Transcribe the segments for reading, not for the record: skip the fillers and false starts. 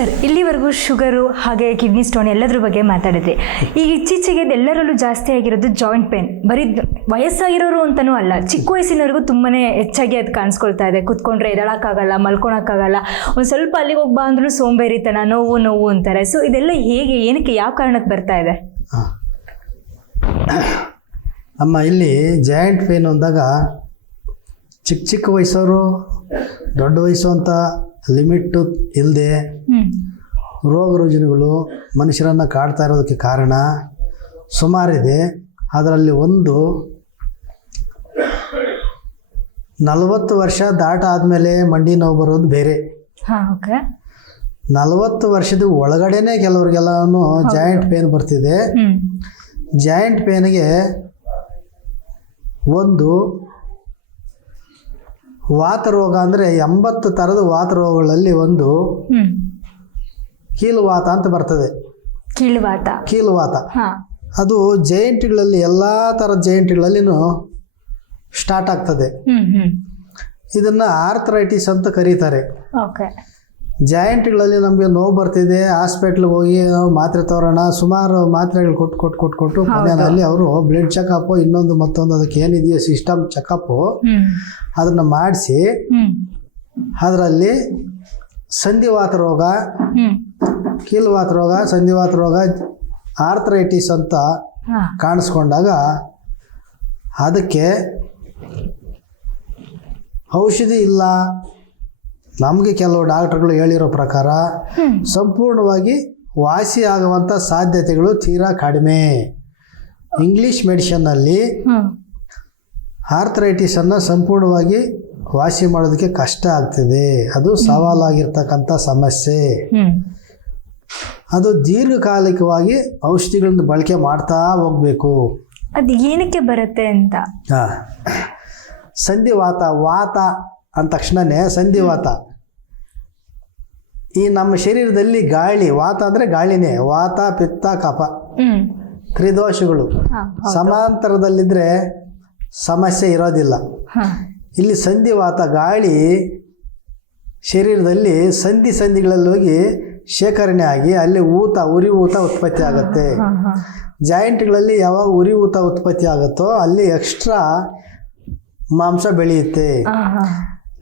Sir, ಇಲ್ಲಿವರೆಗೂ sugar ಹಾಗೆ kidney stone ಎಲ್ಲದ್ರ ಬಗ್ಗೆ ಮಾತಾಡಿದ್ರಿ. ಈಗ ಇತ್ತೀಚೆಗೆ ಎಲ್ಲರಲ್ಲೂ ಜಾಸ್ತಿ ಆಗಿರೋದು ಜಾಯಿಂಟ್ ಪೇನ್. ಬರೀ ವಯಸ್ಸಾಗಿರೋರು ಅಂತಲೂ ಅಲ್ಲ, ಚಿಕ್ಕ ವಯಸ್ಸಿನವರೆಗೂ ತುಂಬಾ ಹೆಚ್ಚಾಗಿ ಅದು ಕಾಣಿಸ್ಕೊಳ್ತಾ ಇದೆ. ಕುತ್ಕೊಂಡ್ರೆ ಎದಳಕ್ಕಾಗಲ್ಲ, ಮಲ್ಕೊಳಕ್ಕಾಗಲ್ಲ, ಒಂದು ಸ್ವಲ್ಪ ಅಲ್ಲಿಗೆ ಹೋಗಿ ಬಾ ಅಂದ್ರೂ ಸೋಂಬೇರಿತನ, ನೋವು ಅಂತಾರೆ. ಸೊ ಇದೆಲ್ಲ ಹೇಗೆ, ಏನಕ್ಕೆ, ಯಾವ ಕಾರಣಕ್ಕೆ ಬರ್ತಾ ಇದೆ? ಅಮ್ಮ, ಇಲ್ಲಿ ಜಾಯಿಂಟ್ ಪೇನ್ ಅಂದಾಗ ಚಿಕ್ಕ ವಯಸ್ಸವರು, ದೊಡ್ಡ ವಯಸ್ಸು ಅಂತ ಲಿಮಿಟ್ಟು ಇಲ್ಲದೆ ರೋಗ ರುಜಿನಗಳು ಮನುಷ್ಯರನ್ನು ಕಾಡ್ತಾ ಇರೋದಕ್ಕೆ ಕಾರಣ ಸುಮಾರಿದೆ. ಅದರಲ್ಲಿ ಒಂದು 40 ವರ್ಷ ದಾಟಾದಮೇಲೆ ಮಂಡಿ ನೋವು ಬರೋದು ಬೇರೆ. 40 ವರ್ಷದ ಒಳಗಡೆನೆ ಕೆಲವ್ರಿಗೆಲ್ಲನೂ ಜಾಯಿಂಟ್ ಪೇನ್ ಬರ್ತಿದೆ. ಜಾಯಿಂಟ್ ಪೇನ್ಗೆ ಒಂದು ವಾತ ರೋಗ ಅಂದರೆ 80 ಥರದ ವಾತ ರೋಗಗಳಲ್ಲಿ ಒಂದು ಕೀಲುವಾತ ಅಂತ ಬರ್ತದೆ. ಕೀಲುವಾತ ಅದು ಜಾಯಿಂಟ್ಗಳಲ್ಲಿ, ಎಲ್ಲ ಥರದ ಜಾಯಿಂಟ್ಗಳಲ್ಲಿನೂ ಸ್ಟಾರ್ಟ್ ಆಗ್ತದೆ. ಇದನ್ನು ಆರ್ಥರೈಟಿಸ್ ಅಂತ ಕರೀತಾರೆ. ಜಾಯಿಂಟ್ಗಳಲ್ಲಿ ನಮಗೆ ನೋವು ಬರ್ತಿದೆ, ಹಾಸ್ಪಿಟ್ಲಿಗೆ ಹೋಗಿ ನಾವು ಮಾತ್ರೆ ತಗೋರೋಣ, ಸುಮಾರು ಮಾತ್ರೆಗಳು ಕೊಟ್ಟು ಕೊನೆಯಲ್ಲಿ ಅವರು ಬ್ಲಡ್ ಚೆಕಪ್ಪು, ಇನ್ನೊಂದು ಮತ್ತೊಂದು ಅದಕ್ಕೆ ಏನಿದೆಯೋ ಸಿಸ್ಟಮ್ ಚೆಕಪ್ಪು ಅದನ್ನು ಮಾಡಿಸಿ ಅದರಲ್ಲಿ ಸಂಧಿವಾತ ರೋಗ, ಕೀಲುವಾತ ರೋಗ, ಸಂಧಿವಾತ ರೋಗ, ಆರ್ಥರೈಟಿಸ್ ಅಂತ ಕಾಣಿಸ್ಕೊಂಡಾಗ ಅದಕ್ಕೆ ಔಷಧಿ ಇಲ್ಲ. ನಮಗೆ ಕೆಲವು ಡಾಕ್ಟರ್ಗಳು ಹೇಳಿರೋ ಪ್ರಕಾರ ಸಂಪೂರ್ಣವಾಗಿ ವಾಸಿ ಆಗುವಂಥ ಸಾಧ್ಯತೆಗಳು ತೀರಾ ಕಡಿಮೆ. ಇಂಗ್ಲೀಷ್ ಮೆಡಿಷನ್ನಲ್ಲಿ ಆರ್ಥರೈಟಿಸನ್ನು ಸಂಪೂರ್ಣವಾಗಿ ವಾಸಿ ಮಾಡೋದಕ್ಕೆ ಕಷ್ಟ ಆಗ್ತಿದೆ. ಅದು ಸವಾಲಾಗಿರ್ತಕ್ಕಂಥ ಸಮಸ್ಯೆ. ಅದು ದೀರ್ಘಕಾಲಿಕವಾಗಿ ಔಷಧಿಗಳನ್ನು ಬಳಕೆ ಮಾಡ್ತಾ ಹೋಗಬೇಕು. ಅದು ಏನಕ್ಕೆ ಬರುತ್ತೆ ಅಂತ? ಸಂಧಿವಾತ, ವಾತ ಅಂದ ತಕ್ಷಣವೇ ಸಂಧಿವಾತ. ಈ ನಮ್ಮ ಶರೀರದಲ್ಲಿ ಗಾಳಿ, ವಾತ ಅಂದರೆ ಗಾಳಿನೇ, ವಾತ, ಪಿತ್ತ, ಕಫ ತ್ರಿದೋಷಗಳು ಸಮಾಂತರದಲ್ಲಿದ್ದರೆ ಸಮಸ್ಯೆ ಇರೋದಿಲ್ಲ. ಇಲ್ಲಿ ಸಂಧಿವಾತ, ಗಾಳಿ ಶರೀರದಲ್ಲಿ ಸಂಧಿಗಳಲ್ಲಿ ಹೋಗಿ ಶೇಖರಣೆ ಆಗಿ ಅಲ್ಲಿ ಉರಿ ಊತ ಉತ್ಪತ್ತಿ ಆಗುತ್ತೆ. ಜಾಯಿಂಟ್ಗಳಲ್ಲಿ ಯಾವಾಗ ಉರಿ ಊತ ಉತ್ಪತ್ತಿ ಆಗುತ್ತೋ ಅಲ್ಲಿ ಎಕ್ಸ್ಟ್ರಾ ಮಾಂಸ ಬೆಳೆಯುತ್ತೆ.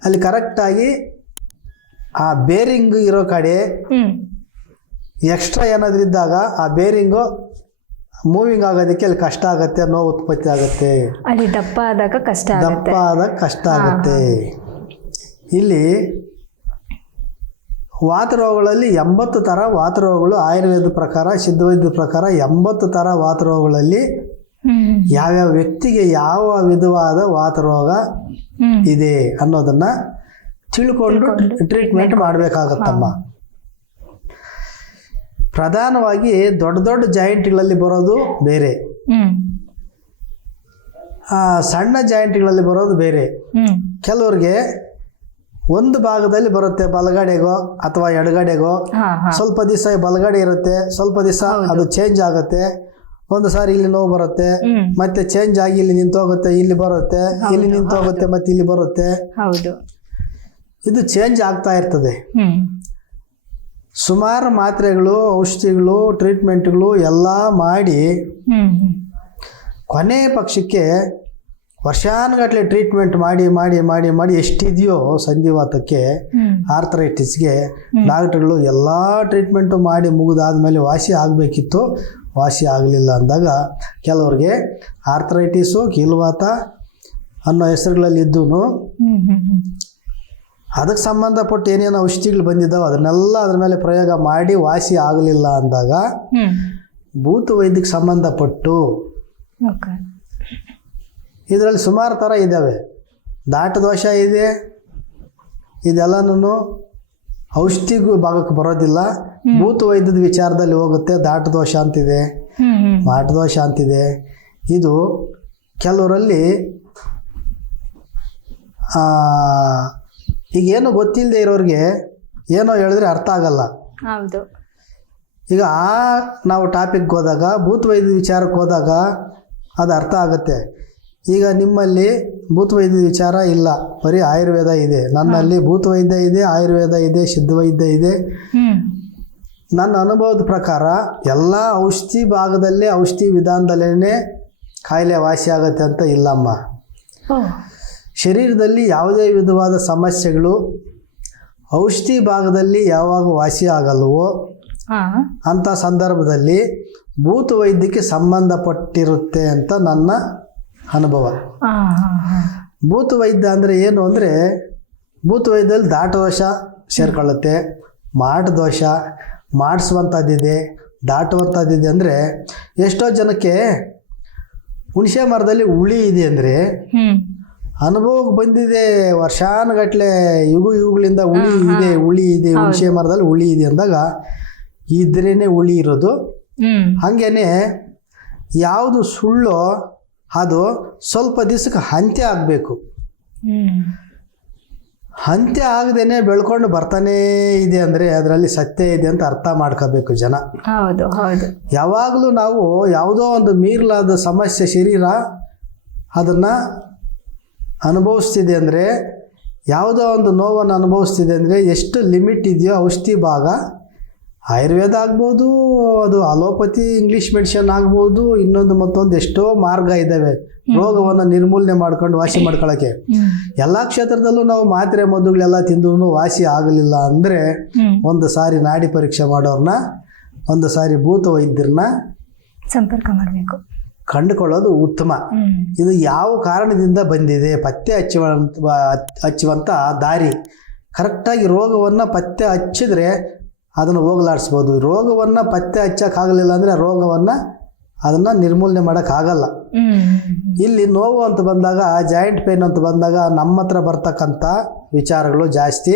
ಅಲ್ಲಿ ಕರೆಕ್ಟಾಗಿ ಆ ಬೇರಿಂಗ್ ಇರೋ ಕಡೆ ಎಕ್ಸ್ಟ್ರಾ ಏನಾದರೂ ಇದ್ದಾಗ ಆ ಬೇರಿಂಗು ಮೂವಿಂಗ್ ಆಗೋದಕ್ಕೆ ಅಲ್ಲಿ ಕಷ್ಟ ಆಗುತ್ತೆ, ನೋವು ಉತ್ಪತ್ತಿ ಆಗುತ್ತೆ. ಅಲ್ಲಿ ದಪ್ಪ ಆದಾಗ ಕಷ್ಟ ಆಗುತ್ತೆ. ಇಲ್ಲಿ ವಾತರೋಗಗಳಲ್ಲಿ 80 ಥರ ವಾತರೋಗಗಳು, ಆಯುರ್ವೇದ ಪ್ರಕಾರ, ಸಿದ್ಧವೈದ್ಯದ ಪ್ರಕಾರ 80 ಥರ ವಾತರೋಗಗಳಲ್ಲಿ ಯಾವ್ಯಾವ ವ್ಯಕ್ತಿಗೆ ಯಾವ ವಿಧವಾದ ವಾತರೋಗ ಇದೆ ಅನ್ನೋದನ್ನು ತಿಳ್ಕೊಂಡು ಟ್ರೀಟ್ಮೆಂಟ್ ಮಾಡಬೇಕಾಗತ್ತಮ್ಮ. ಪ್ರಧಾನವಾಗಿ ದೊಡ್ಡ ಜಾಯಿಂಟ್ಗಳಲ್ಲಿ ಬರೋದು ಬೇರೆ, ಸಣ್ಣ ಜಾಯಿಂಟ್ಗಳಲ್ಲಿ ಬರೋದು ಬೇರೆ. ಕೆಲವ್ರಿಗೆ ಒಂದು ಭಾಗದಲ್ಲಿ ಬರುತ್ತೆ, ಬಲಗಡೆಗೋ ಅಥವಾ ಎಡಗಡೆಗೋ. ಸ್ವಲ್ಪ ದಿವಸ ಬಲಗಡೆ ಇರುತ್ತೆ, ಸ್ವಲ್ಪ ದಿವಸ ಅದು ಚೇಂಜ್ ಆಗುತ್ತೆ. ಒಂದು ಸಾರಿ ಇಲ್ಲಿ ನೋವು ಬರುತ್ತೆ, ಮತ್ತೆ ಚೇಂಜ್ ಆಗಿ ಇಲ್ಲಿ ನಿಂತೋಗುತ್ತೆ, ಇಲ್ಲಿ ಬರುತ್ತೆ, ಇಲ್ಲಿ ನಿಂತೋಗುತ್ತೆ, ಮತ್ತೆ ಇಲ್ಲಿ ಬರುತ್ತೆ. ಇದು ಚೇಂಜ್ ಆಗ್ತಾ ಇರ್ತದೆ. ಸುಮಾರು ಮಾತ್ರೆಗಳು, ಔಷಧಿಗಳು, ಟ್ರೀಟ್ಮೆಂಟ್ಗಳು ಎಲ್ಲ ಮಾಡಿ ಕೊನೆ ಪಕ್ಷಕ್ಕೆ ವರ್ಷಾನುಗಟ್ಟಲೆ ಟ್ರೀಟ್ಮೆಂಟ್ ಮಾಡಿ ಎಷ್ಟಿದೆಯೋ ಸಂಧಿವಾತಕ್ಕೆ, ಆರ್ಥರೈಟಿಸ್ಗೆ ಡಾಕ್ಟರ್ಗಳು ಎಲ್ಲ ಟ್ರೀಟ್ಮೆಂಟು ಮಾಡಿ ಮುಗಿದಾದ್ಮೇಲೆ ವಾಸಿ ಆಗಬೇಕಿತ್ತು, ವಾಸಿ ಆಗಲಿಲ್ಲ ಅಂದಾಗ ಕೆಲವ್ರಿಗೆ ಆರ್ಥರೈಟಿಸು, ಕೀಲುವಾತ ಅನ್ನೋ ಹೆಸರುಗಳಲ್ಲಿ ಇದ್ದೂ ಅದಕ್ಕೆ ಸಂಬಂಧಪಟ್ಟು ಏನೇನೋ ಔಷಧಿಗಳು ಬಂದಿದ್ದಾವೆ ಅದನ್ನೆಲ್ಲ ಅದ್ರ ಮೇಲೆ ಪ್ರಯೋಗ ಮಾಡಿ ವಾಸಿ ಆಗಲಿಲ್ಲ ಅಂದಾಗ ಭೂತ ವೈದ್ಯಕ್ಕೆ ಸಂಬಂಧಪಟ್ಟು ಇದರಲ್ಲಿ ಸುಮಾರು ಥರ ಇದ್ದಾವೆ. ದಾಟ ದೋಷ ಇದೆ, ಇದೆಲ್ಲನೂ ಔಷಧಿಗೂ ಭಾಗಕ್ಕೆ ಬರೋದಿಲ್ಲ, ಭೂತ ವೈದ್ಯದ ವಿಚಾರದಲ್ಲಿ ಹೋಗುತ್ತೆ. ದಾಟ ದೋಷ ಅಂತಿದೆ, ಮಾಟ ದೋಷ ಅಂತಿದೆ. ಇದು ಕೆಲವರಲ್ಲಿ ಈಗೇನು ಗೊತ್ತಿಲ್ಲದೆ ಇರೋರಿಗೆ ಏನೋ ಹೇಳಿದ್ರೆ ಅರ್ಥ ಆಗಲ್ಲ. ಈಗ ನಾವು ಟಾಪಿಕ್ಗೆ ಹೋದಾಗ, ಭೂತ ವೈದ್ಯದ ವಿಚಾರಕ್ಕೆ ಹೋದಾಗ ಅದು ಅರ್ಥ ಆಗುತ್ತೆ. ಈಗ ನಿಮ್ಮಲ್ಲಿ ಭೂತವೈದ್ಯ ವಿಚಾರ ಇಲ್ಲ, ಬರೀ ಆಯುರ್ವೇದ ಇದೆ. ನನ್ನಲ್ಲಿ ಭೂತವೈದ್ಯ ಇದೆ, ಆಯುರ್ವೇದ ಇದೆ, ಸಿದ್ಧವೈದ್ಯ ಇದೆ, ನನ್ನ ಅನುಭವದ ಪ್ರಕಾರ ಎಲ್ಲ ಔಷಧಿ ಭಾಗದಲ್ಲೇ ಔಷಧಿ ವಿಧಾನದಲ್ಲೇ ಕಾಯಿಲೆ ವಾಸಿ ಆಗುತ್ತೆ ಅಂತ ಇಲ್ಲಮ್ಮ. ಶರೀರದಲ್ಲಿ ಯಾವುದೇ ವಿಧವಾದ ಸಮಸ್ಯೆಗಳು ಔಷಧಿ ಭಾಗದಲ್ಲಿ ಯಾವಾಗ ವಾಸಿ ಆಗಲ್ವೋ ಅಂಥ ಸಂದರ್ಭದಲ್ಲಿ ಭೂತ ವೈದ್ಯಕ್ಕೆ ಸಂಬಂಧಪಟ್ಟಿರುತ್ತೆ ಅಂತ ನನ್ನ ಅನುಭವ. ಭೂತ ವೈದ್ಯ ಅಂದರೆ ಏನು ಅಂದರೆ, ಭೂತ ವೈದ್ಯದಲ್ಲಿ ದಾಟದೋಷ ಸೇರ್ಕೊಳ್ಳುತ್ತೆ, ದೋಷ ಮಾಡಿಸುವಂಥದ್ದಿದೆ, ದಾಟುವಂಥದ್ದಿದೆ. ಅಂದರೆ ಎಷ್ಟೋ ಜನಕ್ಕೆ ಹುಣಸೆ ಮರದಲ್ಲಿ ಹುಳಿ ಇದೆ ಅಂದರೆ ಅನುಭವಕ್ಕೆ ಬಂದಿದೆ, ವರ್ಷಾನುಗಟ್ಟಲೆ ಇವುಗಳಿಂದ ಹುಳಿ ಇದೆ ಹುಣಸೆ ಮರದಲ್ಲಿ ಹುಳಿ ಇದೆ ಅಂದಾಗ ಇದ್ರೇನೆ ಹುಳಿ ಇರೋದು. ಹಾಗೇನೆ ಯಾವುದು ಸುಳ್ಳು ಅದು ಸ್ವಲ್ಪ ದಿವಸಕ್ಕೆ ಅಂತ್ಯ ಆಗಬೇಕು. ಅಂತ್ಯ ಆಗದೇನೆ ಬೆಳ್ಕೊಂಡು ಬರ್ತಾನೇ ಇದೆ ಅಂದರೆ ಅದರಲ್ಲಿ ಸತ್ಯ ಇದೆ ಅಂತ ಅರ್ಥ ಮಾಡ್ಕೋಬೇಕು ಜನ. ಹೌದು ಹೌದು. ಯಾವಾಗಲೂ ನಾವು ಯಾವುದೋ ಒಂದು ಮೀರಲಾದ ಸಮಸ್ಯೆ ಶರೀರ ಅದನ್ನು ಅನುಭವಿಸ್ತಿದೆ ಅಂದರೆ, ಯಾವುದೋ ಒಂದು ನೋವನ್ನು ಅನುಭವಿಸ್ತಿದೆ ಅಂದರೆ ಎಷ್ಟು ಲಿಮಿಟ್ ಇದೆಯೋ ಔಷಧಿ ಭಾಗ, ಆಯುರ್ವೇದ ಆಗ್ಬೋದು, ಅದು ಅಲೋಪತಿ ಇಂಗ್ಲೀಷ್ ಮೆಡಿಷನ್ ಆಗ್ಬೋದು, ಇನ್ನೊಂದು ಮತ್ತೊಂದು ಎಷ್ಟೋ ಮಾರ್ಗ ಇದ್ದಾವೆ ರೋಗವನ್ನು ನಿರ್ಮೂಲನೆ ಮಾಡ್ಕೊಂಡು ವಾಸಿ ಮಾಡ್ಕೊಳ್ಳೋಕ್ಕೆ. ಎಲ್ಲ ಕ್ಷೇತ್ರದಲ್ಲೂ ನಾವು ಮಾತ್ರೆ ಮದ್ದುಗಳೆಲ್ಲ ತಿಂದು ವಾಸಿ ಆಗಲಿಲ್ಲ ಅಂದರೆ ಒಂದು ಸಾರಿ ನಾಡಿ ಪರೀಕ್ಷೆ ಮಾಡೋರನ್ನ, ಒಂದು ಸಾರಿ ಭೂತ ವೈದ್ಯರನ್ನ ಸಂಪರ್ಕ ಮಾಡಬೇಕು, ಕಂಡುಕೊಳ್ಳೋದು ಉತ್ತಮ. ಇದು ಯಾವ ಕಾರಣದಿಂದ ಬಂದಿದೆ ಪತ್ತೆ ಹಚ್ಚುವಂಥ ದಾರಿ ಕರೆಕ್ಟಾಗಿ ರೋಗವನ್ನು ಪತ್ತೆ ಹಚ್ಚಿದ್ರೆ ಅದನ್ನು ಹೋಗಲಾಡಿಸ್ಬೋದು. ರೋಗವನ್ನು ಪತ್ತೆ ಹಚ್ಚೋಕ್ಕಾಗಲಿಲ್ಲ ಅಂದರೆ ಅದನ್ನು ನಿರ್ಮೂಲನೆ ಮಾಡೋಕ್ಕಾಗಲ್ಲ. ಇಲ್ಲಿ ನೋವು ಅಂತ ಬಂದಾಗ, ಜಾಯಿಂಟ್ ಪೇನ್ ಅಂತ ಬಂದಾಗ ನಮ್ಮ ಹತ್ರ ಬರ್ತಕ್ಕಂಥ ವಿಚಾರಗಳು ಜಾಸ್ತಿ.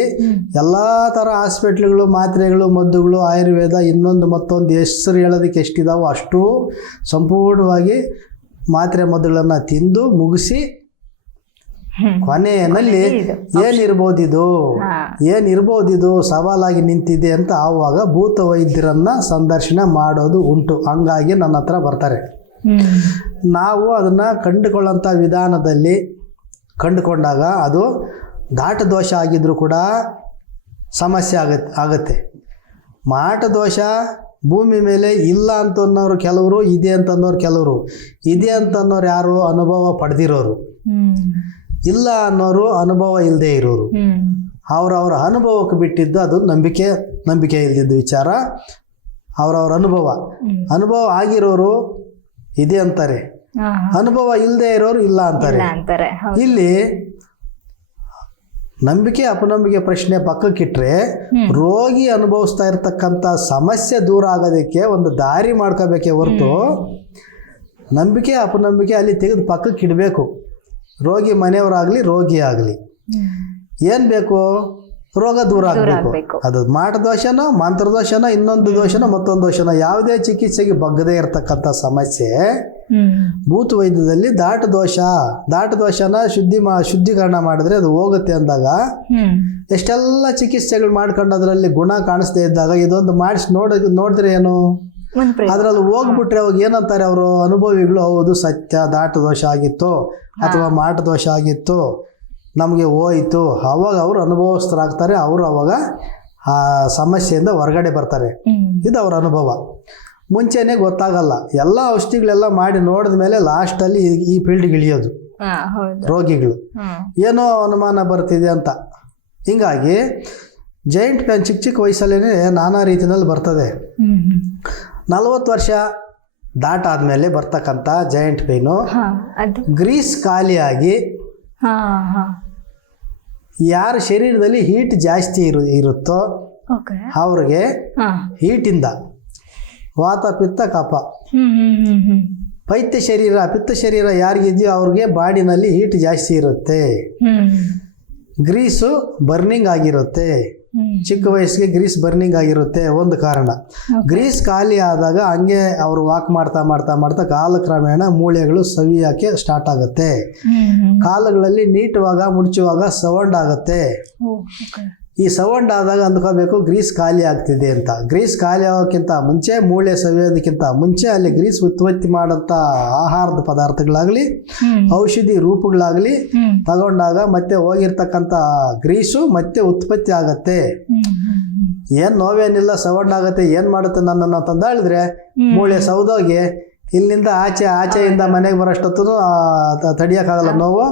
ಎಲ್ಲ ಥರ ಹಾಸ್ಪಿಟ್ಲ್ಗಳು, ಮಾತ್ರೆಗಳು, ಮದ್ದುಗಳು, ಆಯುರ್ವೇದ, ಇನ್ನೊಂದು ಮತ್ತೊಂದು ಹೆಸರು ಹೇಳೋದಕ್ಕೆ ಎಷ್ಟಿದಾವೋ ಅಷ್ಟು ಸಂಪೂರ್ಣವಾಗಿ ಮಾತ್ರೆ ಮದ್ದುಗಳನ್ನು ತಿಂದು ಮುಗಿಸಿ ಕೊನೆಯಲ್ಲಿ ಏನಿರ್ಬೋದಿದು ಸವಾಲಾಗಿ ನಿಂತಿದೆ ಅಂತ ಆವಾಗ ಭೂತ ವೈದ್ಯರನ್ನ ಸಂದರ್ಶನ ಮಾಡೋದು ಉಂಟು. ಹಂಗಾಗಿ ನನ್ನ ಹತ್ರ ಬರ್ತಾರೆ. ನಾವು ಅದನ್ನು ಕಂಡುಕೊಳ್ಳೋಂಥ ವಿಧಾನದಲ್ಲಿ ಕಂಡುಕೊಂಡಾಗ ಅದು ದಾಟದೋಷ ಆಗಿದ್ರೂ ಕೂಡ ಸಮಸ್ಯೆ ಆಗುತ್ತೆ. ಮಾಟದೋಷ ಭೂಮಿ ಮೇಲೆ ಇಲ್ಲ ಅಂತನ್ನೋರು ಕೆಲವರು, ಇದೆ ಅಂತನ್ನೋರು ಕೆಲವರು. ಇದೆ ಅಂತನ್ನೋರು ಯಾರು? ಅನುಭವ ಪಡೆದಿರೋರು. ಇಲ್ಲ ಅನ್ನೋರು ಅನುಭವ ಇಲ್ಲದೆ ಇರೋರು. ಅವರವರ ಅನುಭವಕ್ಕೆ ಬಿಟ್ಟಿದ್ದು ಅದು ನಂಬಿಕೆ ಇಲ್ದಿದ್ದು ವಿಚಾರ. ಅವರವರ ಅನುಭವ ಆಗಿರೋರು ಇದೆ ಅಂತಾರೆ, ಅನುಭವ ಇಲ್ಲದೆ ಇರೋರು ಇಲ್ಲ ಅಂತಾರೆ. ಇಲ್ಲಿ ನಂಬಿಕೆ ಅಪನಂಬಿಕೆ ಪ್ರಶ್ನೆ ಪಕ್ಕಕ್ಕಿಟ್ರೆ ರೋಗಿ ಅನುಭವಿಸ್ತಾ ಇರ್ತಕ್ಕಂಥ ಸಮಸ್ಯೆ ದೂರ ಆಗೋದಕ್ಕೆ ಒಂದು ದಾರಿ ಮಾಡ್ಕೋಬೇಕೇ ಹೊರತು ನಂಬಿಕೆ ಅಪನಂಬಿಕೆ ಅಲ್ಲಿ ತೆಗೆದು ಪಕ್ಕಕ್ಕೆ ಇಡಬೇಕು. ರೋಗಿ ಮನೆಯವರಾಗಲಿ ರೋಗಿ ಆಗಲಿ ಏನು ಬೇಕು? ರೋಗ ದೂರ ಆಗಬೇಕು. ಅದು ಮಾಟದೋಷನೋ, ಮಂತ್ರದೋಷನೋ, ಇನ್ನೊಂದು ದೋಷನೋ, ಮತ್ತೊಂದು ದೋಷನೋ, ಯಾವುದೇ ಚಿಕಿತ್ಸೆಗೆ ಬಗ್ಗದೇ ಇರತಕ್ಕಂಥ ಸಮಸ್ಯೆ ಭೂತ ವೈದ್ಯದಲ್ಲಿ ದಾಟದೋಷನ ಶುದ್ಧೀಕರಣ ಮಾಡಿದ್ರೆ ಅದು ಹೋಗುತ್ತೆ ಅಂದಾಗ ಎಷ್ಟೆಲ್ಲ ಚಿಕಿತ್ಸೆಗಳು ಮಾಡ್ಕೊಂಡು ಅದರಲ್ಲಿ ಗುಣ ಕಾಣಿಸ್ದೇ ಇದ್ದಾಗ ಇದೊಂದು ಮಾಡಿಸಿ ನೋಡಿದ್ರೆ ಏನು ಅದರಲ್ಲಿ ಹೋಗ್ಬಿಟ್ರೆ ಅವಾಗ ಏನಂತಾರೆ ಅವರು ಅನುಭವಿಗಳು? ಹೌದು ಸತ್ಯ, ದಾಟದೋಷ ಆಗಿತ್ತು ಅಥವಾ ಮಾಟದೋಷ ಆಗಿತ್ತು, ನಮಗೆ ಹೋಯಿತು. ಅವಾಗ ಅವರು ಅನುಭವಸ್ಥರಾಗ್ತಾರೆ. ಅವರು ಅವಾಗ ಆ ಸಮಸ್ಯೆಯಿಂದ ಹೊರಗಡೆ ಬರ್ತಾರೆ. ಇದು ಅವರ ಅನುಭವ. ಮುಂಚೆನೇ ಗೊತ್ತಾಗಲ್ಲ. ಎಲ್ಲ ಔಷಧಿಗಳೆಲ್ಲ ಮಾಡಿ ನೋಡಿದ ಮೇಲೆ ಲಾಸ್ಟಲ್ಲಿ ಈ ಫೀಲ್ಡ್ಗೆ ಇಳಿಯೋದು ರೋಗಿಗಳು. ಏನೋ ಅನುಮಾನ ಬರ್ತಿದೆ ಅಂತ. ಹೀಗಾಗಿ ಜಾಯಿಂಟ್ ಪೇನ್ ಚಿಕ್ಕ ವಯಸ್ಸಲ್ಲೇ ನಾನಾ ರೀತಿಯಲ್ಲಿ ಬರ್ತದೆ. 40 ವರ್ಷ ದಾಟಾದ್ಮೇಲೆ ಬರ್ತಕ್ಕಂಥ ಜಾಯಿಂಟ್ ಪೇನು ಗ್ರೀಸ್ ಖಾಲಿಯಾಗಿ ಯಾರ ಶರೀರದಲ್ಲಿ ಹೀಟ್ ಜಾಸ್ತಿ ಇರುತ್ತೋ ಅವ್ರಿಗೆ ಹೀಟಿಂದ ವಾತ ಪಿತ್ತ ಕಫ ಪಿತ್ತ ಶರೀರ ಯಾರಿಗಿದೆಯೋ ಅವ್ರಿಗೆ ಬಾಡಿನಲ್ಲಿ ಹೀಟ್ ಜಾಸ್ತಿ ಇರುತ್ತೆ. ಗ್ರೀಸು ಬರ್ನಿಂಗ್ ಆಗಿರುತ್ತೆ. ಚಿಕ್ಕ ವಯಸ್ಸಿಗೆ ಗ್ರೀಸ್ ಬರ್ನಿಂಗ್ ಆಗಿರುತ್ತೆ ಒಂದು ಕಾರಣ. ಗ್ರೀಸ್ ಖಾಲಿ ಆದಾಗ ಹಂಗೆ ಅವರು ವಾಕ್ ಮಾಡ್ತಾ ಕಾಲಕ್ರಮೇಣ ಮೂಳೆಗಳು ಸವಿಯೋಕ್ಕೆ ಸ್ಟಾರ್ಟ್ ಆಗುತ್ತೆ. ಕಾಲುಗಳಲ್ಲಿ ನೀಟುವಾಗ ಮುಡ್ಚುವಾಗ ಸೌಂಡ್ ಆಗುತ್ತೆ. ಈ ಸೌಂಡ್ ಆದಾಗ ಅಂದ್ಕೋಬೇಕು ಗ್ರೀಸ್ ಖಾಲಿ ಆಗ್ತಿದೆ ಅಂತ. ಗ್ರೀಸ್ ಖಾಲಿ ಆಗೋಕ್ಕಿಂತ ಮುಂಚೆ, ಮೂಳೆ ಸವಿಯೋದಕ್ಕಿಂತ ಮುಂಚೆ ಅಲ್ಲಿ ಗ್ರೀಸ್ ಉತ್ಪತ್ತಿ ಮಾಡೋಂಥ ಆಹಾರದ ಪದಾರ್ಥಗಳಾಗಲಿ ಔಷಧಿ ರೂಪಗಳಾಗಲಿ ತಗೊಂಡಾಗ ಮತ್ತೆ ಹೋಗಿರ್ತಕ್ಕಂಥ ಗ್ರೀಸು ಮತ್ತೆ ಉತ್ಪತ್ತಿ ಆಗತ್ತೆ. ಏನು ನೋವೇನಿಲ್ಲ, ಸವಣ್ಣಾಗತ್ತೆ, ಏನು ಮಾಡುತ್ತೆ ನನ್ನನ್ನು ಅಂತಂದ ಹೇಳಿದ್ರೆ ಮೂಳೆ ಸೌದೋಗಿ ಇಲ್ಲಿಂದ ಆಚೆಯಿಂದ ಮನೆಗೆ ಬರೋಷ್ಟೊತ್ತು ತಡಿಯೋಕ್ಕಾಗಲ್ಲ ನೋವು,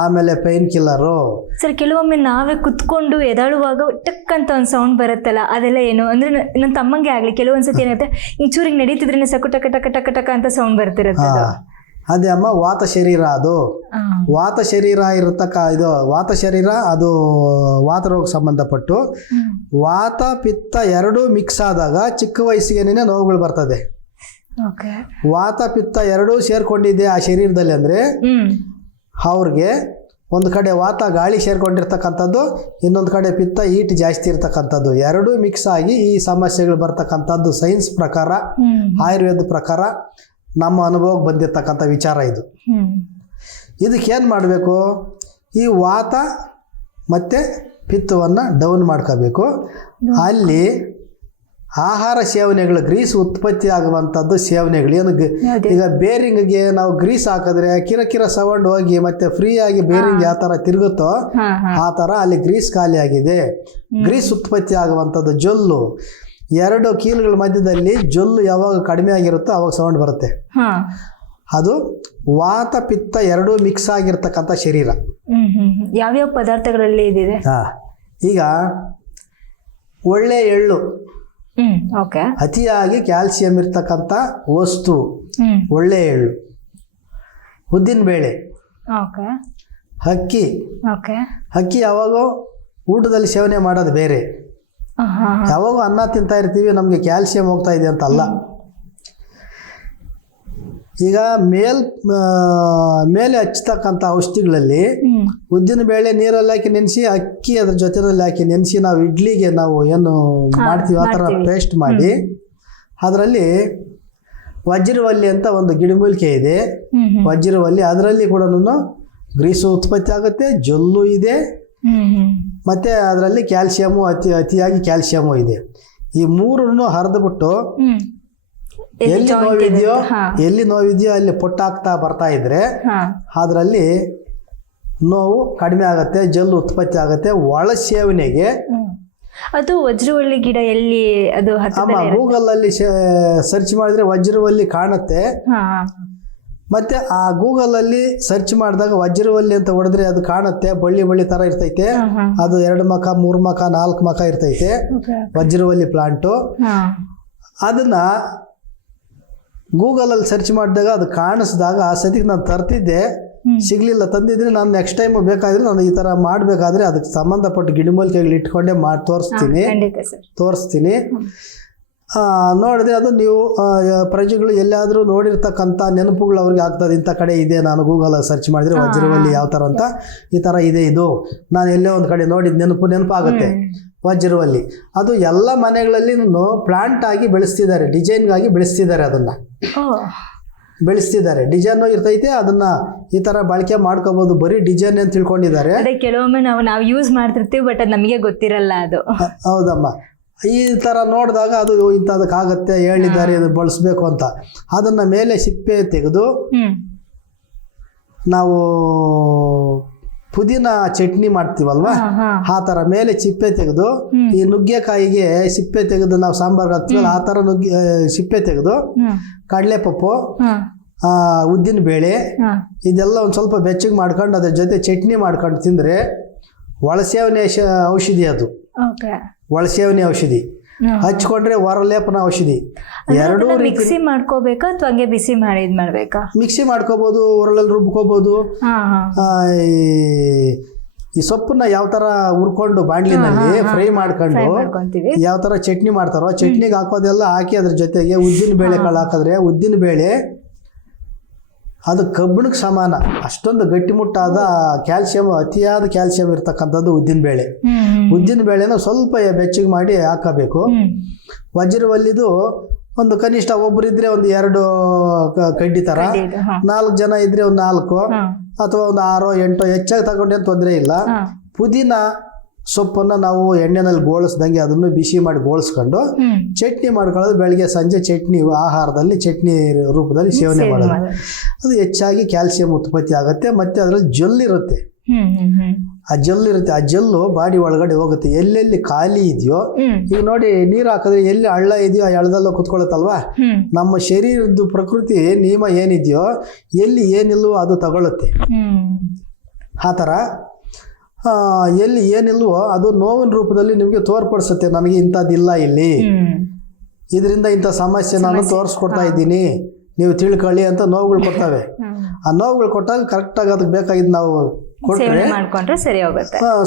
ಆಮೇಲೆ ಪೈನ್ ಕಿಲ್ಲರು. ಸರ್ ಕೆಲವೊಮ್ಮೆ ನಾವೇ ಕುತ್ಕೊಂಡು ಎದಾಳುವಾಗ ಟಕ್ ಅಂತ ಒಂದು ಸೌಂಡ್ ಬರುತ್ತಲ್ಲ, ಅದೆಲ್ಲ ಏನು ಅಂದರೆ ನನ್ನ ತಮ್ಮಂಗೆ ಆಗಲಿ ಕೆಲವೊಂದ್ಸತಿ ಏನಾಗುತ್ತೆ ಇಂಚೂರಿಗೆ ನಡೀತಿದ್ರೆ ಸಾಕು ಟಕ ಟಕ ಟಕ ಟಕ ಅಂತ ಸೌಂಡ್ ಬರ್ತಿರುತ್ತೆ. ಅದೇ ಅಮ್ಮ ವಾತ ಶರೀರ. ಅದು ವಾತ ಶರೀರ ಇದು ವಾತ ಶರೀರ, ಅದು ವಾತ ರೋಗಕ್ಕೆ ಸಂಬಂಧಪಟ್ಟು ವಾತ ಪಿತ್ತ ಎರಡೂ ಮಿಕ್ಸ್ ಆದಾಗ ಚಿಕ್ಕ ವಯಸ್ಸಿಗೇನೆ ನೋವುಗಳು ಬರ್ತದೆ. ವಾತ ಪಿತ್ತ ಎರಡೂ ಸೇರ್ಕೊಂಡಿದೆ ಆ ಶರೀರದಲ್ಲಿ ಅಂದರೆ ಅವ್ರಿಗೆ ಒಂದು ಕಡೆ ವಾತ ಗಾಳಿ ಸೇರ್ಕೊಂಡಿರ್ತಕ್ಕಂಥದ್ದು, ಇನ್ನೊಂದು ಕಡೆ ಪಿತ್ತ ಹೀಟ್ ಜಾಸ್ತಿ ಇರ್ತಕ್ಕಂಥದ್ದು, ಎರಡೂ ಮಿಕ್ಸ್ ಆಗಿ ಈ ಸಮಸ್ಯೆಗಳು ಬರ್ತಕ್ಕಂಥದ್ದು ಸೈನ್ಸ್ ಪ್ರಕಾರ, ಆಯುರ್ವೇದ ಪ್ರಕಾರ ನಮ್ಮ ಅನುಭವಕ್ಕೆ ಬಂದಿರತಕ್ಕಂಥ ವಿಚಾರ ಇದು. ಇದಕ್ಕೇನು ಮಾಡಬೇಕು? ಈ ವಾತ ಮತ್ತು ಪಿತ್ತವನ್ನು ಡೌನ್ ಮಾಡ್ಕೋಬೇಕು. ಅಲ್ಲಿ ಆಹಾರ ಸೇವನೆಗಳು, ಗ್ರೀಸ್ ಉತ್ಪತ್ತಿ ಆಗುವಂಥದ್ದು ಸೇವನೆಗಳು ಏನು, ಈಗ ಬೇರಿಂಗ್ಗೆ ನಾವು ಗ್ರೀಸ್ ಹಾಕಿದ್ರೆ ಕಿರ ಸೌಂಡ್ ಹೋಗಿ ಮತ್ತೆ ಫ್ರೀ ಆಗಿ ಬೇರಿಂಗ್ ಯಾವ ಥರ ತಿರುಗುತ್ತೋ ಆ ಥರ ಅಲ್ಲಿ ಗ್ರೀಸ್ ಖಾಲಿ ಆಗಿದೆ. ಗ್ರೀಸ್ ಉತ್ಪತ್ತಿ ಆಗುವಂಥದ್ದು ಜೊಲ್ಲು, ಎರಡು ಕೀಲುಗಳ ಮಧ್ಯದಲ್ಲಿ ಜೊಲ್ಲು ಯಾವಾಗ ಕಡಿಮೆ ಆಗಿರುತ್ತೋ ಅವಾಗ ಸೌಂಡ್ ಬರುತ್ತೆ. ಅದು ವಾತ ಪಿತ್ತ ಎರಡೂ ಮಿಕ್ಸ್ ಆಗಿರ್ತಕ್ಕಂಥ ಶರೀರ. ಯಾವ್ಯಾವ ಪದಾರ್ಥಗಳಲ್ಲಿ ಇದಿದೆ? ಈಗ ಒಳ್ಳೆ ಎಳ್ಳು, ಓಕೆ, ಅತಿಯಾಗಿ ಕ್ಯಾಲ್ಸಿಯಂ ಇರ್ತಕ್ಕಂಥ ವಸ್ತು ಒಳ್ಳೆ ಎಳ್ಳು, ಉದ್ದಿನಬೇಳೆ, ಓಕೆ, ಅಕ್ಕಿ. ಓಕೆ, ಅಕ್ಕಿ ಯಾವಾಗೋ ಊಟದಲ್ಲಿ ಸೇವನೆ ಮಾಡೋದು ಬೇರೆ, ಯಾವಾಗೂ ಅನ್ನ ತಿಂತಾ ಇರ್ತೀವಿ ನಮಗೆ ಕ್ಯಾಲ್ಸಿಯಂ ಹೋಗ್ತಾ ಇದೆ ಅಂತಲ್ಲ. ಈಗ ಮೇಲೆ ಹಚ್ಚತಕ್ಕಂಥ ಔಷಧಿಗಳಲ್ಲಿ ಉದ್ದಿನಬೇಳೆ ನೀರಲ್ಲಿ ಹಾಕಿ ನೆನೆಸಿ, ಅಕ್ಕಿ ಅದ್ರ ಜೊತೆಯಲ್ಲಿ ಹಾಕಿ ನೆನೆಸಿ ನಾವು ಇಡ್ಲಿಗೆ ನಾವು ಏನು ಮಾಡ್ತೀವಿ ಆ ಥರ ಪೇಸ್ಟ್ ಮಾಡಿ ಅದರಲ್ಲಿ ವಜ್ರವಲ್ಲಿ ಅಂತ ಒಂದು ಗಿಡಮೂಲಿಕೆ ಇದೆ. ವಜ್ರವಲ್ಲಿ ಅದರಲ್ಲಿ ಕೂಡ ಗ್ರೀಸು ಉತ್ಪತ್ತಿ ಆಗುತ್ತೆ, ಜೊಲ್ಲು ಇದೆ, ಮತ್ತು ಅದರಲ್ಲಿ ಕ್ಯಾಲ್ಸಿಯಮು ಅತಿಯಾಗಿ ಕ್ಯಾಲ್ಸಿಯಮು ಇದೆ. ಈ ಮೂರನ್ನು ಹರಿದ್ಬಿಟ್ಟು ಎಲ್ಲಿ ನೋವಿದೆಯೋ ಅಲ್ಲಿ ಪೊಟ್ಟು ಹಾಕ್ತಾ ಬರ್ತಾ ಇದ್ರೆ ಅದರಲ್ಲಿ ನೋವು ಕಡಿಮೆ ಆಗುತ್ತೆ, ಜೊಲ್ಲು ಉತ್ಪತ್ತಿ ಆಗುತ್ತೆ. ಒಳ ಸೇವನೆಗೆ ಅದು ವಜ್ರವಳ್ಳಿ ಗಿಡ ಎಲ್ಲಿ ಅದು? ಗೂಗಲ್ ಅಲ್ಲಿ ಸರ್ಚ್ ಮಾಡಿದ್ರೆ ವಜ್ರವಲ್ಲಿ ಕಾಣುತ್ತೆ. ಮತ್ತೆ ಆ ಗೂಗಲ್ ಅಲ್ಲಿ ಸರ್ಚ್ ಮಾಡಿದಾಗ ವಜ್ರವಲ್ಲಿ ಅಂತ ಹೊಡೆದ್ರೆ ಅದು ಕಾಣುತ್ತೆ, ಬಳ್ಳಿ ತರ ಇರ್ತೈತೆ. ಅದು 2 ಮಖ 3 ಮಖ 4 ಮಖ ಇರ್ತೈತೆ ವಜ್ರವಲ್ಲಿ ಪ್ಲಾಂಟು. ಅದನ್ನ ಗೂಗಲ್ ಅಲ್ಲಿ ಸರ್ಚ್ ಮಾಡಿದಾಗ ಅದು ಕಾಣಿಸಿದಾಗ ಆ ಸತಿಗೆ ನಾನು ತರ್ತಿದ್ದೆ, ಸಿಗ್ಲಿಲ್ಲ. ತಂದಿದ್ರೆ ನಾನು ನೆಕ್ಸ್ಟ್ ಟೈಮ್ ಬೇಕಾದ್ರೆ ನಾನು ಈ ಥರ ಮಾಡಬೇಕಾದ್ರೆ ಅದಕ್ಕೆ ಸಂಬಂಧಪಟ್ಟ ಗಿಡಮೂಲಿಕೆಗಳು ಇಟ್ಕೊಂಡೆ ತೋರಿಸ್ತೀನಿ. ನೋಡಿದ್ರೆ ಅದು ನೀವು ಪ್ರಜೆಗಳು ಎಲ್ಲಾದರೂ ನೋಡಿರ್ತಕ್ಕಂಥ ನೆನಪುಗಳು ಅವ್ರಿಗೆ ಆಗ್ತದೆ. ಇಂಥ ಕಡೆ ಇದೆ, ನಾನು ಗೂಗಲಲ್ಲಿ ಸರ್ಚ್ ಮಾಡಿದರೆ ವಜ್ರವಲ್ಲಿ ಯಾವ ಥರ ಅಂತ ಈ ಥರ ಇದೆ, ಇದು ನಾನು ಎಲ್ಲೇ ಒಂದು ಕಡೆ ನೋಡಿದ ನೆನಪಾಗುತ್ತೆ ವಜ್ರವಲ್ಲಿ. ಅದು ಎಲ್ಲ ಮನೆಗಳಲ್ಲಿ ಪ್ಲಾಂಟ್ ಆಗಿ ಬೆಳೆಸ್ತಿದ್ದಾರೆ, ಡಿಸೈನ್ಗಾಗಿ ಬೆಳೆಸ್ತಿದ್ದಾರೆ, ಅದನ್ನು ಬೆಳೆಸ್ತಿದ್ದಾರೆ. ಡಿಸೈನು ಇರ್ತೈತೆ, ಅದನ್ನ ಈ ತರ ಬಳಕೆ ಮಾಡ್ಕೋಬಹುದು. ಬರೀ ಡಿಸೈನ್ ಅಂತ ತಿಳ್ಕೊಂಡಿದ್ದಾರೆ. ಕೆಲವೊಮ್ಮೆ ನಾವು ಯೂಸ್ ಮಾಡ್ತಿರ್ತೀವಿ, ಬಟ್ ಅದು ನಮಗೆ ಗೊತ್ತಿರಲ್ಲ. ಅದು ಹೌದಮ್ಮ. ಈ ಥರ ನೋಡಿದಾಗ ಅದು ಇಂಥದಕ್ಕಾಗತ್ತೆ ಹೇಳಿದ್ದಾರೆ, ಇದು ಬಳಸಬೇಕು ಅಂತ. ಅದನ್ನು ಮೇಲೆ ಸಿಪ್ಪೆ ತೆಗೆದು ನಾವು ಪುದೀನ ಚಟ್ನಿ ಮಾಡ್ತೀವಲ್ವಾ, ಆ ಥರ ಮೇಲೆ ಸಿಪ್ಪೆ ತೆಗೆದು, ಈ ನುಗ್ಗೆಕಾಯಿಗೆ ಸಿಪ್ಪೆ ತೆಗೆದು ನಾವು ಸಾಂಬಾರ್ಗೆ ಹಾಕ್ತೀವಲ್ಲ ಆ ಥರ ಸಿಪ್ಪೆ ತೆಗೆದು ಕಡಲೆಪಪ್ಪು, ಉದ್ದಿನ ಬೇಳೆ ಇದೆಲ್ಲ ಒಂದು ಸ್ವಲ್ಪ ಬೆಚ್ಚಗೆ ಮಾಡ್ಕೊಂಡು ಅದ್ರ ಜೊತೆ ಚಟ್ನಿ ಮಾಡ್ಕೊಂಡು ತಿಂದರೆ ಒಳಸೇವನೆ ಔಷಧಿ. ಅದು ಒಳಸೇವನೆ ಔಷಧಿ. ಹಚ್ಕೊಂಡ್ರೆ ಹೊರಲೇಪನ ಔಷಧಿ. ಎರಡೂ ಮಿಕ್ಸಿ ಮಾಡ್ಕೋಬೇಕಾ ಅಥವಾ ಹಂಗೆ ಬಿಸಿ ಮಾಡಿ ಇದು ಮಾಡಬೇಕಾ? ಮಿಕ್ಸಿ ಮಾಡ್ಕೋಬಹುದು, ಒರಳಲ್ಲಿ ರುಬ್ಕೋಬಹುದು. ಈ ಸೊಪ್ಪನ್ನ ಯಾವ ತರ ಹುರ್ಕೊಂಡು ಬಾಂಡ್ಲಿನಲ್ಲಿ ಫ್ರೈ ಮಾಡ್ಕೊಂಡು ಯಾವ ತರ ಚಟ್ನಿ ಮಾಡ್ತಾರೋ ಚಟ್ನಿಗೆ ಹಾಕೋದೆಲ್ಲ ಹಾಕಿ ಅದ್ರ ಜೊತೆಗೆ ಉದ್ದಿನ ಬೇಳೆ ಕಾಳು ಹಾಕಿದ್ರೆ ಉದ್ದಿನ ಬೇಳೆ ಅದು ಕಬ್ಬಿಣಕ್ಕೆ ಸಮಾನ. ಅಷ್ಟೊಂದು ಗಟ್ಟಿಮುಟ್ಟಾದ ಕ್ಯಾಲ್ಸಿಯಂ, ಅತಿಯಾದ ಕ್ಯಾಲ್ಸಿಯಂ ಇರ್ತಕ್ಕಂಥದ್ದು ಉದ್ದಿನ ಬೇಳೆ. ಉದ್ದಿನ ಬೇಳೆನ ಸ್ವಲ್ಪ ಬೆಚ್ಚಗೆ ಮಾಡಿ ಹಾಕಬೇಕು. ವಜ್ರವಲ್ಲಿದು ಒಂದು ಕನಿಷ್ಠ ಒಬ್ಬರಿದ್ರೆ ಒಂದು 2 ಕಡ್ಡಿ ಥರ, 4 ಜನ ಇದ್ರೆ ಒಂದು 4 ಅಥವಾ ಒಂದು 6 8 ಹೆಚ್ಚಾಗಿ ತಗೊಂಡೇನು ತೊಂದರೆ ಇಲ್ಲ. ಪುದೀನ ಸೊಪ್ಪನ್ನು ನಾವು ಎಣ್ಣೆನಲ್ಲಿ ಗೋಳಿಸ್ದಂಗೆ ಅದನ್ನು ಬಿಸಿ ಮಾಡಿ ಗೋಳಿಸ್ಕೊಂಡು ಚಟ್ನಿ ಮಾಡ್ಕೊಳ್ಳೋದು. ಬೆಳಗ್ಗೆ ಸಂಜೆ ಚಟ್ನಿ ಆಹಾರದಲ್ಲಿ ಚಟ್ನಿ ರೂಪದಲ್ಲಿ ಸೇವನೆ ಮಾಡೋದು. ಅದು ಹೆಚ್ಚಾಗಿ ಕ್ಯಾಲ್ಸಿಯಂ ಉತ್ಪತ್ತಿ ಆಗುತ್ತೆ. ಮತ್ತು ಅದರಲ್ಲಿ ಜೊಲ್ಲಿರುತ್ತೆ. ಆ ಜೆಲ್ ಇರುತ್ತೆ, ಆ ಜೆಲ್ಲು ಬಾಡಿ ಒಳಗಡೆ ಹೋಗುತ್ತೆ. ಎಲ್ಲೆಲ್ಲಿ ಖಾಲಿ ಇದೆಯೋ, ಈಗ ನೋಡಿ ನೀರು ಹಾಕಿದ್ರೆ ಎಲ್ಲಿ ಹಳ್ಳ ಇದೆಯೋ ಆ ಹಳ್ಳದಲ್ಲೋ ಕುತ್ಕೊಳ್ಳುತ್ತಲ್ವಾ. ನಮ್ಮ ಶರೀರದ ಪ್ರಕೃತಿ ನಿಯಮ ಏನಿದೆಯೋ ಎಲ್ಲಿ ಏನಿಲ್ವೋ ಅದು ತಗೊಳುತ್ತೆ. ಆ ಥರ ಎಲ್ಲಿ ಏನಿಲ್ವೋ ಅದು ನೋವಿನ ರೂಪದಲ್ಲಿ ನಿಮಗೆ ತೋರ್ಪಡಿಸುತ್ತೆ. ನನಗೆ ಇಂಥದ್ದಿಲ್ಲ ಇಲ್ಲಿ, ಇದರಿಂದ ಇಂಥ ಸಮಸ್ಯೆ ನಾನು ತೋರಿಸ್ಕೊಡ್ತಾ ಇದ್ದೀನಿ, ನೀವು ತಿಳ್ಕೊಳ್ಳಿ ಅಂತ ನೋವುಗಳು ಕೊಡ್ತವೆ. ಆ ನೋವುಗಳು ಕೊಟ್ಟಾಗ ಕರೆಕ್ಟಾಗಿ ಅದಕ್ಕೆ ಬೇಕಾಗಿದ್ದು ನಾವು ಕೊಟ್ಟರೆ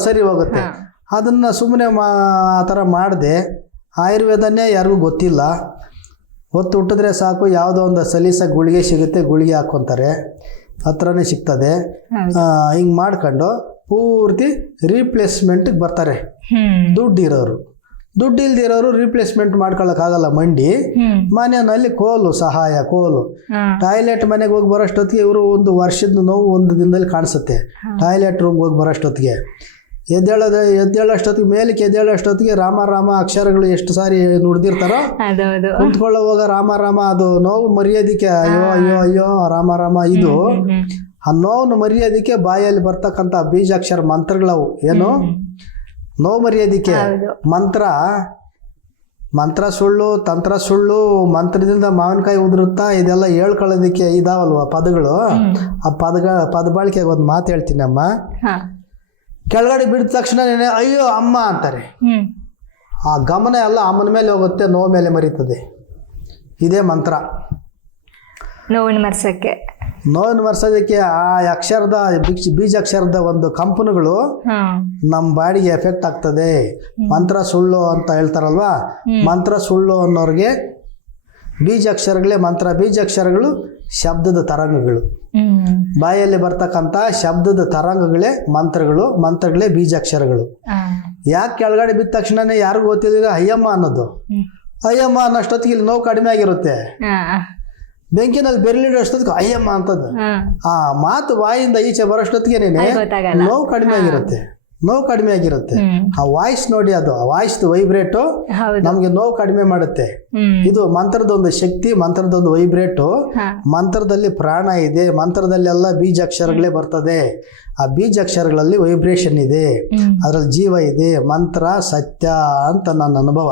ಸರಿ ಹೋಗುತ್ತೆ. ಅದನ್ನು ಸುಮ್ಮನೆ ಆ ಥರ ಮಾಡಿದೆ. ಆಯುರ್ವೇದನೇ ಯಾರಿಗೂ ಗೊತ್ತಿಲ್ಲ. ಹೊತ್ತು ಹುಟ್ಟಿದ್ರೆ ಸಾಕು, ಯಾವುದೋ ಒಂದು ಸಲೀಸಾಗಿ ಗುಳಿಗೆ ಸಿಗುತ್ತೆ, ಗುಳಿಗೆ ಹಾಕ್ಕೊತಾರೆ, ಹತ್ರನೇ ಸಿಗ್ತದೆ. ಹಿಂಗೆ ಮಾಡ್ಕೊಂಡು ಪೂರ್ತಿ ರೀಪ್ಲೇಸ್ಮೆಂಟ್ಗೆ ಬರ್ತಾರೆ. ದುಡ್ಡು ಇಲ್ದಿರೋರು ರೀಪ್ಲೇಸ್ಮೆಂಟ್ ಮಾಡ್ಕೊಳ್ಳೋಕ್ಕಾಗಲ್ಲ. ಮನೆಯಲ್ಲಿ ಕೋಲು ಟಾಯ್ಲೆಟ್ ಮನೆಗೆ ಹೋಗಿ ಬರೋಷ್ಟೊತ್ತಿಗೆ ಇವರು ಒಂದು ವರ್ಷದ ನೋವು ಒಂದು ದಿನದಲ್ಲಿ ಕಾಣಿಸುತ್ತೆ. ಟಾಯ್ಲೆಟ್ ರೂಮ್ಗೆ ಹೋಗಿ ಬರೋಷ್ಟೊತ್ತಿಗೆ ಎದ್ದೇಳೋಷ್ಟೊತ್ತಿಗೆ ಮೇಲಕ್ಕೆ ಎದ್ದೇಳೋಷ್ಟೊತ್ತಿಗೆ ರಾಮ ಅಕ್ಷರಗಳು ಎಷ್ಟು ಸಾರಿ ನುಡ್ದಿರ್ತಾರೋ, ಕುಂತ್ಕೊಳ್ಳೋವಾಗ ರಾಮ ಅದು ನೋವು ಮರೆಯೋದಕ್ಕೆ ಅಯ್ಯೋ ರಾಮ ಇದು ಆ ನೋವನ್ನು ಮರೆಯೋದಕ್ಕೆ ಬಾಯಲ್ಲಿ ಬರ್ತಕ್ಕಂಥ ಬೀಜಾಕ್ಷರ ಮಂತ್ರಗಳವು. ಏನು ನೋವು ಮರೆಯೋದಕ್ಕೆ ಮಂತ್ರ ಸುಳ್ಳು, ತಂತ್ರ ಸುಳ್ಳು, ಮಂತ್ರದಿಂದ ಮಾವಿನಕಾಯಿ ಉದುರುತ್ತಾ ಇದೆಲ್ಲ ಹೇಳ್ಕೊಳ್ಳೋದಕ್ಕೆ ಇದಾವಲ್ವ ಪದಗಳು. ಆ ಪದ ಬಾಳಿಕೆಗೆ ಒಂದು ಮಾತು ಹೇಳ್ತೀನಿ ಅಮ್ಮ. ಕೆಳಗಡೆ ಬಿಡಿದ ತಕ್ಷಣ ಅಯ್ಯೋ ಅಮ್ಮ ಅಂತಾರೆ. ಆ ಗಮನ ಎಲ್ಲ ಅಮ್ಮನ ಮೇಲೆ ಹೋಗುತ್ತೆ, ನೋವು ಮೇಲೆ ಮರೀತದೆ. ಇದೇ ಮಂತ್ರ. ನೋವಿನ ಮರ್ಸೋದಕ್ಕೆ ಆ ಅಕ್ಷರದ ಬೀಜಾಕ್ಷರದ ಒಂದು ಕಂಪನಗಳು ನಮ್ಮ ಬಾಡಿಗೆ ಎಫೆಕ್ಟ್ ಆಗ್ತದೆ. ಮಂತ್ರ ಸುಳ್ಳು ಅಂತ ಹೇಳ್ತಾರಲ್ವಾ, ಮಂತ್ರ ಸುಳ್ಳು ಅನ್ನೋರಿಗೆ ಬೀಜಾಕ್ಷರಗಳೇ ಮಂತ್ರ. ಬೀಜಾಕ್ಷರಗಳು ಶಬ್ದದ ತರಂಗಗಳು. ಬಾಯಲ್ಲಿ ಬರ್ತಕ್ಕಂಥ ಶಬ್ದದ ತರಂಗಗಳೇ ಮಂತ್ರಗಳೇ ಬೀಜಾಕ್ಷರಗಳು. ಯಾಕೆ ಕೆಳಗಡೆ ಬಿದ್ದ ತಕ್ಷಣನೇ ಯಾರಿಗೂ ಗೊತ್ತಿಲ್ಲ ಅಯ್ಯಮ್ಮ ಅನ್ನೋದು. ಅಯ್ಯಮ್ಮ ಅನ್ನೋಷ್ಟೊತ್ತಿಗೆ ಇಲ್ಲಿ ನೋವು ಕಡಿಮೆ ಆಗಿರುತ್ತೆ. ಬೆಂಕಿನಲ್ಲಿ ಬೆರಳಿಡೋಷ್ಟೊತ್ತಿಗೆ ಅಯ್ಯಮ್ಮ ಅಂತದ್ದು. ಆ ಮಾತು ಬಾಯಿಂದ ಈಚೆ ಬರೋಷ್ಟೊತ್ತಿಗೆ ನೋವು ಕಡಿಮೆ ಆಗಿರುತ್ತೆ. ಆ ವಾಯ್ಸ್ ನೋಡಿ, ಅದು ಆ ವಾಯ್ಸ್ದು ವೈಬ್ರೇಟು ನಮ್ಗೆ ನೋವು ಕಡಿಮೆ ಮಾಡುತ್ತೆ. ಇದು ಮಂತ್ರದೊಂದು ಶಕ್ತಿ, ಮಂತ್ರದೊಂದು ವೈಬ್ರೇಟು. ಮಂತ್ರದಲ್ಲಿ ಪ್ರಾಣ ಇದೆ, ಮಂತ್ರದಲ್ಲೆಲ್ಲ ಬೀಜಾಕ್ಷರಗಳೇ ಬರ್ತದೆ. ಆ ಬೀಜಾಕ್ಷರಗಳಲ್ಲಿ ವೈಬ್ರೇಷನ್ ಇದೆ, ಅದರಲ್ಲಿ ಜೀವ ಇದೆ. ಮಂತ್ರ ಸತ್ಯ ಅಂತ ನನ್ನ ಅನುಭವ.